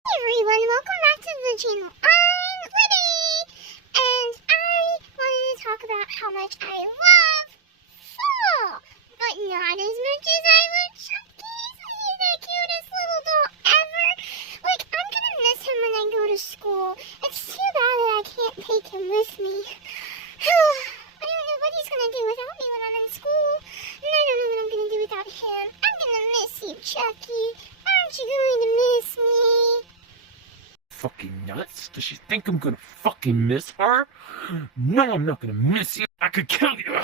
Hey everyone, welcome back to the channel. I'm Libby, and I wanted to talk about how much I love fall, but not as much as I love Chucky. He's the cutest little doll ever. Like, I'm gonna miss him when I go to school. It's too bad that I can't take him with me. I don't know what he's gonna do without me when I'm in school, and I don't know what I'm gonna do without him. I'm gonna miss you, Chucky. Aren't you going to miss me? Fucking nuts? Does she think I'm gonna fucking miss her? No, I'm not gonna miss you. I could kill you.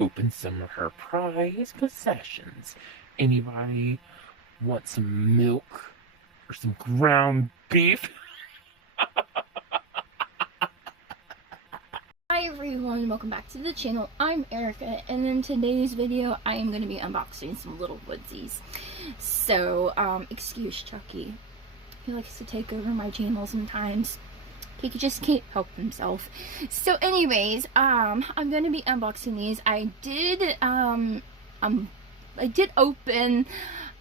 Open some of her prized possessions. Anybody want some milk or some ground beef? Hi everyone, welcome back to the channel. I'm Erica, and in today's video I am going to be unboxing some little woodies. So, excuse Chucky. He likes to take over my channel sometimes. He just can't help himself. So anyways, I'm going to be unboxing these. I did open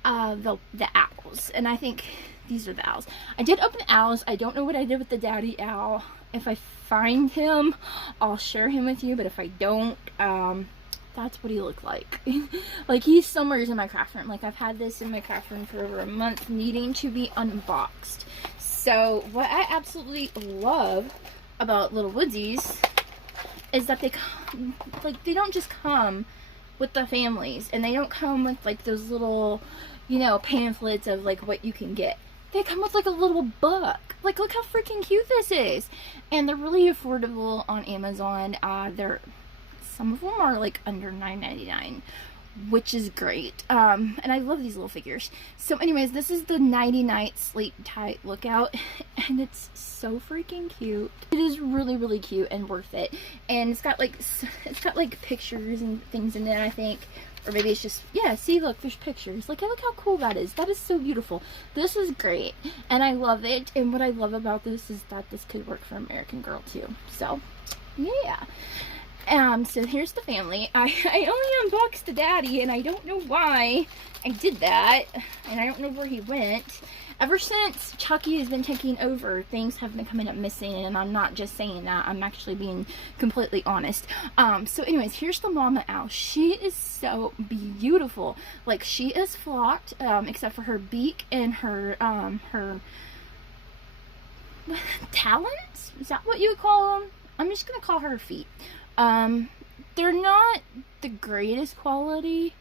the owls, and I think these are the owls. I did open the owls. I don't know what I did with the daddy owl. If I find him, I'll share him with you, but if I don't, that's what he looked like. Like, he's somewhere in my craft room. Like, I've had this in my craft room for over a month, needing to be unboxed. So what I absolutely love about little woodies is that they come, like, they don't just come with the families, and they don't come with like those little, you know, pamphlets of like what you can get. They come with like a little book. Like, look how freaking cute this is. And they're really affordable on Amazon. Some of them are like under $9.99, which is great. And I love these little figures. So anyways, this is the Nighty Night Sleep Tight Lookout, and it's so freaking cute. It is really, really cute and worth it. And it's got like pictures and things in it, I think. Or maybe it's just, yeah, see, look, there's pictures. Like, look how cool that is. That is so beautiful. This is great, and I love it. And what I love about this is that this could work for American Girl, too. So, yeah. So here's the family. I only unboxed the daddy, and I don't know why I did that. And I don't know where he went. Ever since Chucky has been taking over, things have been coming up missing, and I'm not just saying that. I'm actually being completely honest. So anyways, here's the mama owl. She is so beautiful. Like, she is flocked, except for her beak and her talons? Is that what you would call them? I'm just gonna call her feet. They're not the greatest quality,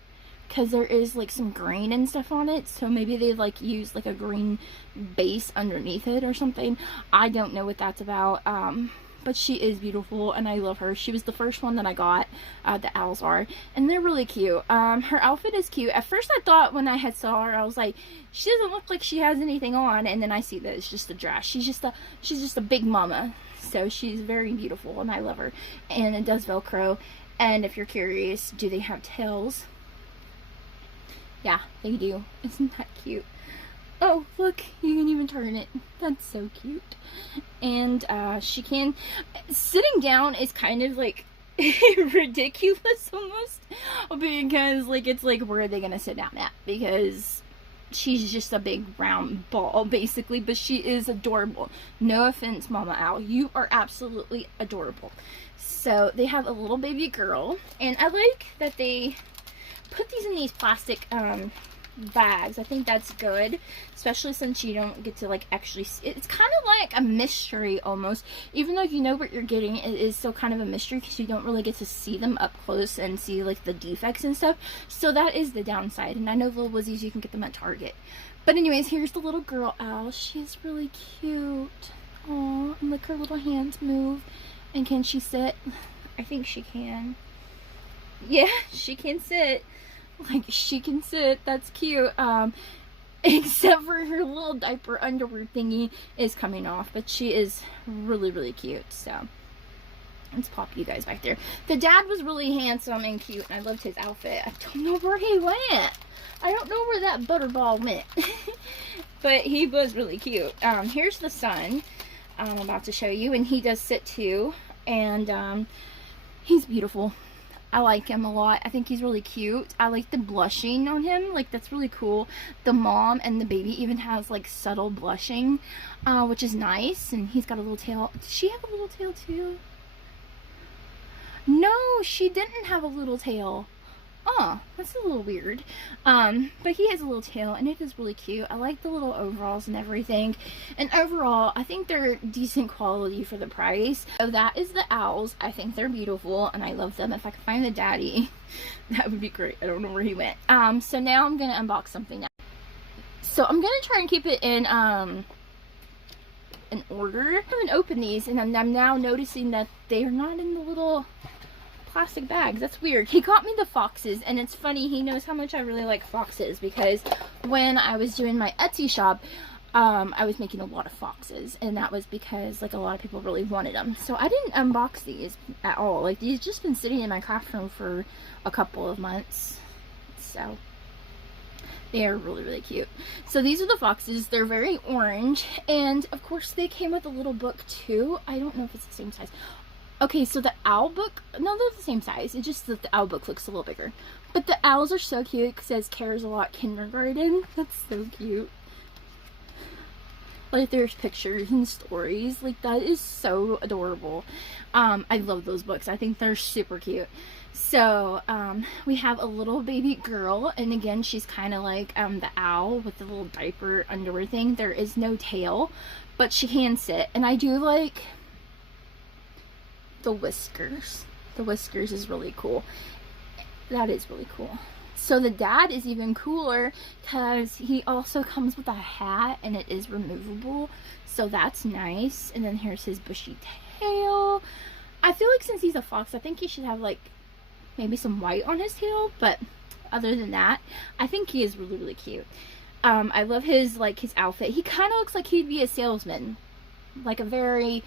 because there is like some green and stuff on it, so maybe they like use like a green base underneath it or something. I don't know what that's about, but she is beautiful and I love her. She was the first one that I got. The owls are, and they're really cute. Her outfit is cute. At first I thought when I saw her, I was like, she doesn't look like she has anything on, and then I see that it's just a dress. She's just a big mama, so she's very beautiful and I love her. And it does Velcro, and if you're curious, do they have tails? Yeah, they do. Isn't that cute? Oh, look, you can even turn it. That's so cute. And she can, sitting down is kind of like ridiculous almost, because like, it's like, where are they gonna sit down at? Because she's just a big round ball basically, but she is adorable. No offense, Mama Owl, you are absolutely adorable. So they have a little baby girl, and I like that they put these in these plastic bags. I think that's good, especially since you don't get to like actually see. It's kind of like a mystery almost, even though you know what you're getting. It is still kind of a mystery because you don't really get to see them up close and see like the defects and stuff. So that is the downside. And I know little woodies, you can get them at Target. But anyways, here's the little girl owl. She's really cute. Aww, and look, her little hands move. And can she sit? I think she can. Yeah, she can sit. Like, she can sit. That's cute. Except for her little diaper underwear thingy is coming off, but she is really, really cute. So let's pop you guys back there. The dad was really handsome and cute, and I loved his outfit. I don't know where he went. I don't know where that butterball went. But he was really cute. Here's the son I'm about to show you, and he does sit too, and he's beautiful. I like him a lot. I think he's really cute. I like the blushing on him. Like, that's really cool. The mom and the baby even has, like, subtle blushing, which is nice. And he's got a little tail. Does she have a little tail, too? No, she didn't have a little tail. Oh, that's a little weird. But he has a little tail, and it is really cute. I like the little overalls and everything. And overall, I think they're decent quality for the price. So that is the owls. I think they're beautiful, and I love them. If I could find the daddy, that would be great. I don't know where he went. So now I'm gonna unbox something now. So I'm gonna try and keep it in order. I haven't opened these, and I'm now noticing that they are not in the little plastic bags. That's weird. He got me the foxes, and it's funny, he knows how much I really like foxes, because when I was doing my Etsy shop, I was making a lot of foxes, and that was because like a lot of people really wanted them. So I didn't unbox these at all. Like, these just been sitting in my craft room for a couple of months, so they are really, really cute. So these are the foxes. They're very orange, and of course they came with a little book too. I don't know if it's the same size. Okay, so the owl book, no, they're the same size. It's just that the owl book looks a little bigger. But the owls are so cute. It says Cares a Lot Kindergarten. That's so cute. Like, there's pictures and stories. Like, that is so adorable. I love those books. I think they're super cute. So, we have a little baby girl. And again, she's kind of like the owl with the little diaper underwear thing. There is no tail, but she can sit. And I do like the whiskers. The whiskers is really cool. That is really cool. So the dad is even cooler because he also comes with a hat, and it is removable, so that's nice. And then here's his bushy tail. I feel like since he's a fox, I think he should have like maybe some white on his tail, but other than that, I think he is really, really cute. I love his outfit. He kind of looks like he'd be a salesman, like a very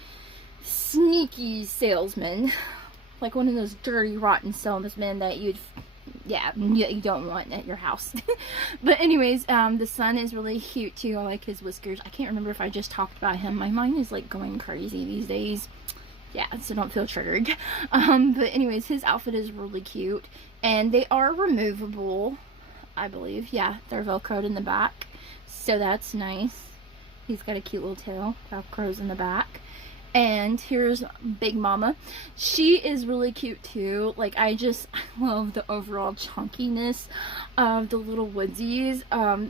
sneaky salesman, like one of those dirty, rotten salesmen that you don't want at your house. But anyways, the son is really cute too. I like his whiskers. I can't remember if I just talked about him. My mind is like going crazy these days. Yeah, so don't feel triggered. But anyways, his outfit is really cute, and they are removable, I believe. Yeah, they're velcroed in the back, so that's nice. He's got a cute little tail, velcros in the back. And here's Big Mama. She is really cute too. Like, I love the overall chunkiness of the little woodies.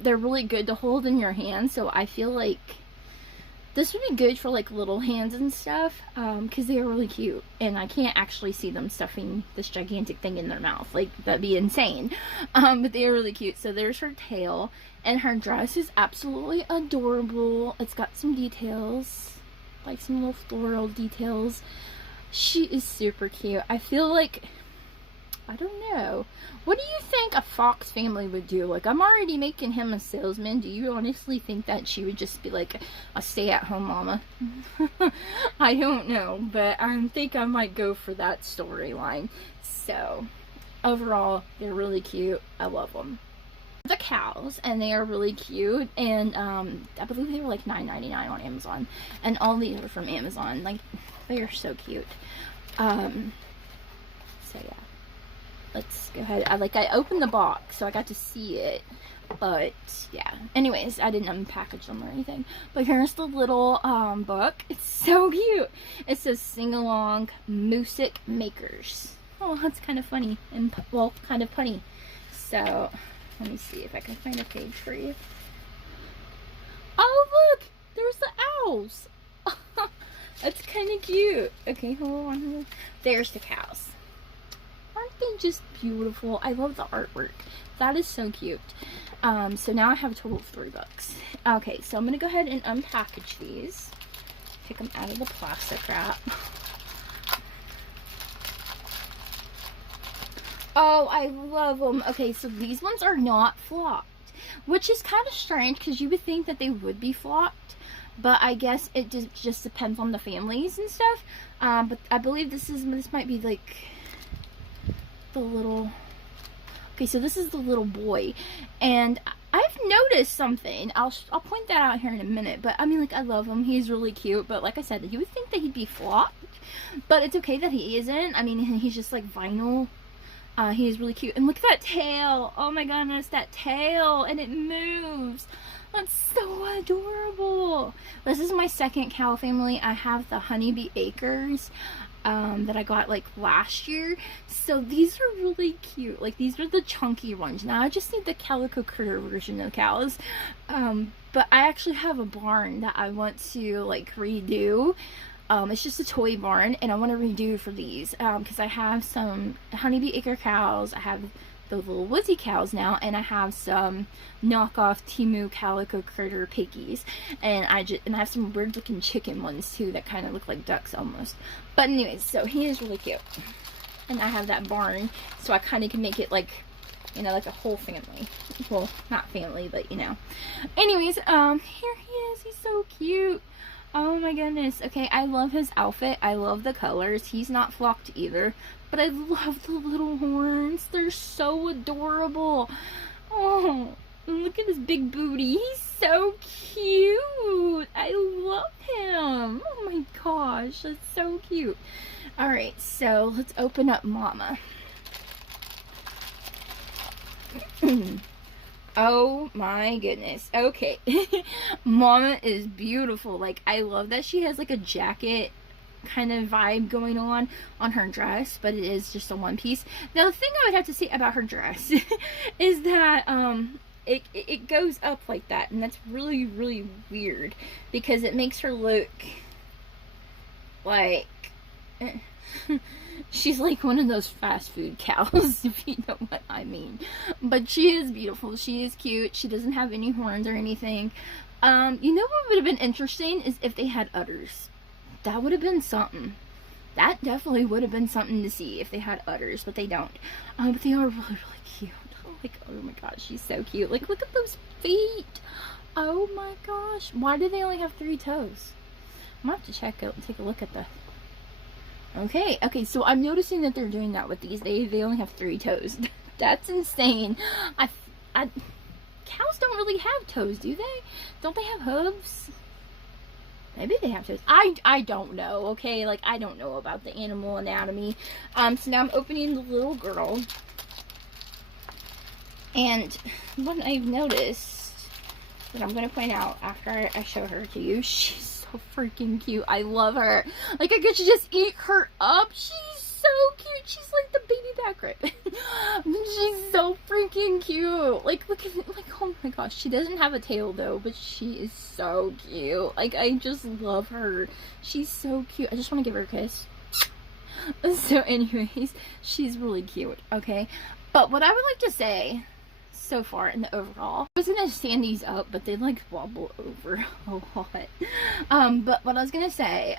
They're really good to hold in your hand, so I feel like this would be good for like little hands and stuff, because they are really cute, and I can't actually see them stuffing this gigantic thing in their mouth. Like, that'd be insane. But they are really cute. So there's her tail, and her dress is absolutely adorable. It's got some details, like some little floral details. She is super cute. I feel like, I don't know, what do you think a fox family would do? Like, I'm already making him a salesman. Do you honestly think that she would just be like a stay-at-home mama? I don't know, but I think I might go for that storyline. So overall, they're really cute. I love them. The cows, and they are really cute, and I believe they were like $9.99 on Amazon, and all these are from Amazon. Like, they are so cute. So yeah, let's go ahead. I opened the box, so I got to see it, but yeah, anyways, I didn't unpackage them or anything. But here's the little book. It's so cute. It says Sing Along Music Makers. Oh, that's kind of funny, and well, kind of punny. So let me see if I can find a page for you. Oh, look! There's the owls! That's kind of cute. Okay, hold on. There's the cows. Aren't they just beautiful? I love the artwork. That is so cute. So now I have a total of 3 books. Okay, so I'm going to go ahead and unpackage these. Take them out of the plastic wrap. Oh, I love them. Okay, so these ones are not flocked, which is kind of strange because you would think that they would be flocked, but I guess it just depends on the families and stuff. But I believe this might be like the little. Okay, so this is the little boy, and I've noticed something. I'll point that out here in a minute. But I mean, like, I love him. He's really cute. But like I said, you would think that he'd be flocked, but it's okay that he isn't. I mean, he's just like vinyl. He is really cute. And look at that tail. Oh my goodness, that tail. And it moves. That's so adorable. This is my second cow family. I have the Honeybee Acres that I got like last year. So these are really cute. Like these are the chunky ones. Now I just need the Calico Critter version of cows. But I actually have a barn that I want to like redo. It's just a toy barn, and I want to redo for these because I have some Honeybee Acre cows. I have the little woodzie cows now, and I have some knockoff Timu Calico Critter piggies, and I have some weird looking chicken ones too that kind of look like ducks almost. But anyways, so he is really cute, and I have that barn, so I kind of can make it like, you know, like a whole family. Well, not family, but you know. Anyways, here he is. He's so cute. Oh my goodness. Okay, I love his outfit. I love the colors. He's not flocked either. But I love the little horns. They're so adorable. Oh, look at his big booty. He's so cute. I love him. Oh my gosh, that's so cute. Alright, so let's open up Mama. Oh my goodness. Okay. Mama is beautiful. Like, I love that she has like a jacket kind of vibe going on her dress, but it is just a one piece. Now the thing I would have to say about her dress is that it goes up like that, and that's really, really weird because it makes her look like she's like one of those fast food cows, if you know what I mean. But she is beautiful. She is cute. She doesn't have any horns or anything. You know what would have been interesting is if they had udders. That would have been something. That definitely would have been something to see if they had udders, but they don't. But they are really, really cute. Like, oh my gosh, she's so cute. Like, look at those feet. Oh my gosh. Why do they only have 3 toes? I'm gonna have to check out and take a look at the... Okay, so I'm noticing that they're doing that with these. They only have 3 toes. That's insane. Cows don't really have toes, do they? Don't they have hooves? Maybe they have toes. I don't know, okay? Like, I don't know about the animal anatomy. So now I'm opening the little girl. And what I've noticed that I'm going to point out after I show her to you, she's so freaking cute. I love her. Like, I could just eat her up. She's so cute. She's like the baby back rib. She's so freaking cute. Like, look at it. Like, oh my gosh. She doesn't have a tail though, but she is so cute. Like, I just love her. She's so cute. I just want to give her a kiss. So anyways, she's really cute, okay? But what I would like to say so far in the overall, I was gonna stand these up, but they like wobble over a lot. But what I was gonna say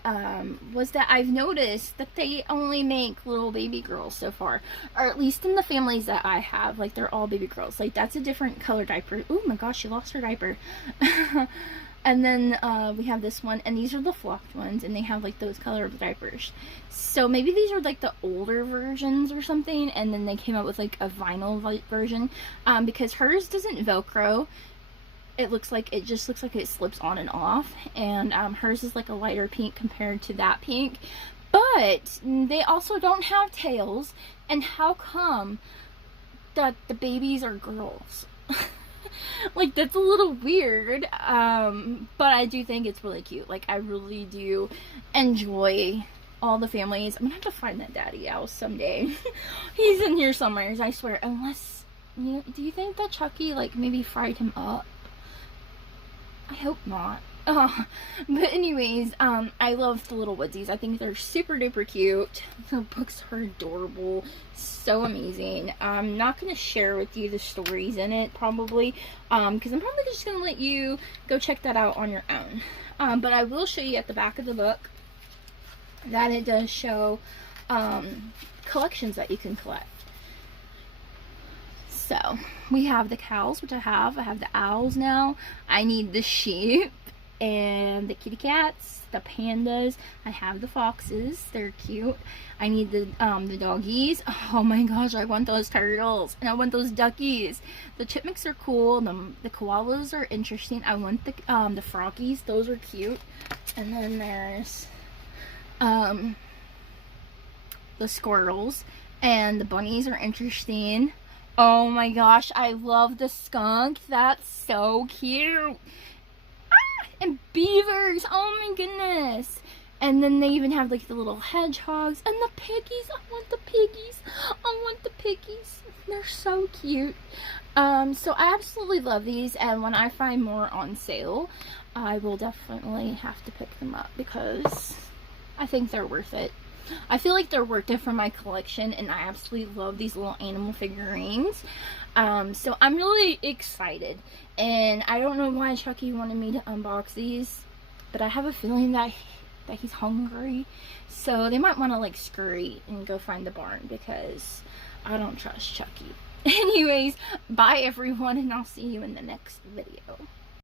was that I've noticed that they only make little baby girls so far, or at least in the families that I have. Like, they're all baby girls. Like, that's a different color diaper. Oh my gosh, she lost her diaper. And then we have this one, and these are the flocked ones, and they have like those color of diapers. So maybe these are like the older versions or something, and then they came out with like a vinyl version, because hers doesn't Velcro. It just looks like it slips on and off, and hers is like a lighter pink compared to that pink. But they also don't have tails, and how come that the babies are girls? Like, that's a little weird, but I do think it's really cute. Like, I really do enjoy all the families. I'm gonna have to find that daddy owl someday. He's in here somewhere, I swear. Unless, you know, do you think that Chucky, like, maybe fried him up? I hope not. But anyways, I love the little woodies. I think they're super duper cute. The books are adorable, so amazing. I'm not going to share with you the stories in it, probably, because I'm probably just going to let you go check that out on your own. But I will show you at the back of the book that it does show collections that you can collect. So, we have the cows, which I have the owls now. I need the sheep and the kitty cats, the pandas. I have the foxes, they're cute. I need the doggies. Oh my gosh, I want those turtles, and I want those duckies. The chipmunks are cool. The koalas are interesting. I want the froggies, those are cute. And then there's the squirrels And the bunnies are interesting. Oh my gosh, I love the skunk. That's so cute. Ah, and beavers. Oh my goodness. And then they even have like the little hedgehogs and the piggies. I want the piggies. I want the piggies. They're so cute. So I absolutely love these, and when I find more on sale, I will definitely have to pick them up because I think they're worth it. I feel like they're worth it for my collection, and I absolutely love these little animal figurines. So I'm really excited, and I don't know why Chucky wanted me to unbox these, but I have a feeling that he's hungry, so they might want to like scurry and go find the barn because I don't trust Chucky. Anyways, bye everyone, and I'll see you in the next video.